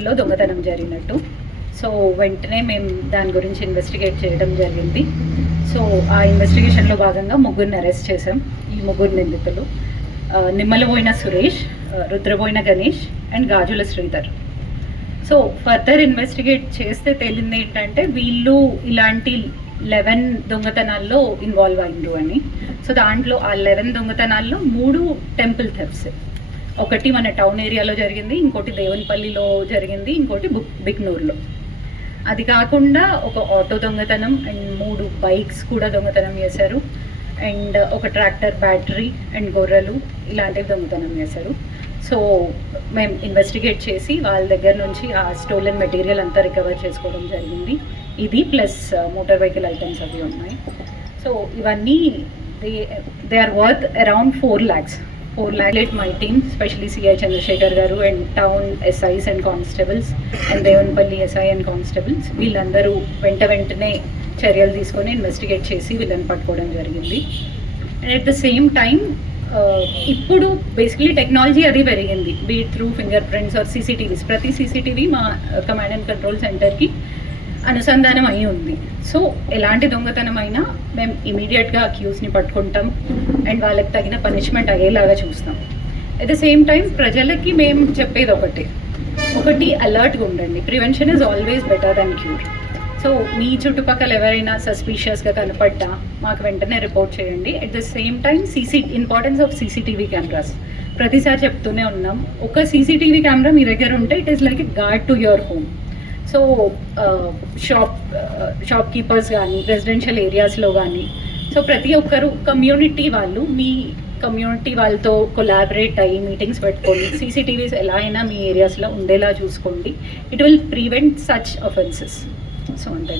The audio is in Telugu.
హోటల్లో దొంగతనం జరిగినట్టు. సో వెంటనే మేము దాని గురించి ఇన్వెస్టిగేట్ చేయడం జరిగింది. సో ఆ ఇన్వెస్టిగేషన్లో భాగంగా ముగ్గురిని అరెస్ట్ చేసాం. ఈ ముగ్గురు నిందితులు Nimmalaboina Suresh, Rudraboina Ganesh and Gajula Sridhar. So further investigate చేస్తే తేలింది ఏంటంటే వీళ్ళు ఇలాంటి 11 దొంగతనాల్లో ఇన్వాల్వ్ అయ్యారు అని. సో దాంట్లో ఆ 11 దొంగతనాల్లో 3 టెంపుల్ థెఫ్ట్స్. ఒకటి మన టౌన్ ఏరియాలో జరిగింది, ఇంకోటి దేవునిపల్లిలో జరిగింది, ఇంకోటి బిక్నూర్లో. అది కాకుండా ఒక ఆటో దొంగతనం అండ్ 3 బైక్స్ కూడా దొంగతనం చేశారు. అండ్ ఒక ట్రాక్టర్ బ్యాటరీ అండ్ గొర్రెలు ఇలాంటివి దొంగతనం చేశారు. సో మేము ఇన్వెస్టిగేట్ చేసి వాళ్ళ దగ్గర నుంచి ఆ స్టోలెన్ మెటీరియల్ అంతా రికవర్ చేసుకోవడం జరిగింది. ఇది ప్లస్ మోటార్ వెహికల్ ఐటమ్స్ అవి ఉన్నాయి. సో ఇవన్నీ they are worth around 4 lakhs. My team, especially CI Chandrasekhar garu and town SIs and constables and Devanpalli SI and constables, వీళ్ళందరూ వెంటనే చర్యలు తీసుకొని ఇన్వెస్టిగేట్ చేసి వీళ్ళని పట్టుకోవడం జరిగింది. And at the same time ఇప్పుడు బేసికలీ టెక్నాలజీ అది పెరిగింది, be through finger prints or CCTVs. ప్రతి CCTV మా కమాండ్ అండ్ కంట్రోల్ సెంటర్కి అనుసంధానం అయి ఉంది. సో ఎలాంటి దొంగతనం అయినా మేము ఇమీడియట్గా అక్యూస్ని పట్టుకుంటాం అండ్ వాళ్ళకి తగిన పనిష్మెంట్ అయ్యేలాగా చూస్తాం. అట్ ద సేమ్ టైం ప్రజలకి మేము చెప్పేది ఒకటి అలర్ట్గా ఉండండి. Prevention is always better than cure. So మీ చుట్టుపక్కల ఎవరైనా సస్పీషియస్గా కనపడ్డా మాకు వెంటనే రిపోర్ట్ చేయండి. At the same time importance of CCTV cameras ప్రతిసారి చెప్తూనే ఉన్నాం. ఒక CCTV కెమెరా మీ దగ్గర ఉంటే it is like a guard to your home. So shop keepers కానీ రెసిడెన్షియల్ ఏరియాస్లో కానీ సో ప్రతి ఒక్కరు కమ్యూనిటీ వాళ్ళు మీ కమ్యూనిటీ వాళ్ళతో కొలాబరేట్ అయ్యి మీటింగ్స్ పెట్టుకోండి. CCTVs ఎలా అయినా మీ ఏరియాస్లో ఉండేలా చూసుకోండి. It will prevent such offences. So అంటే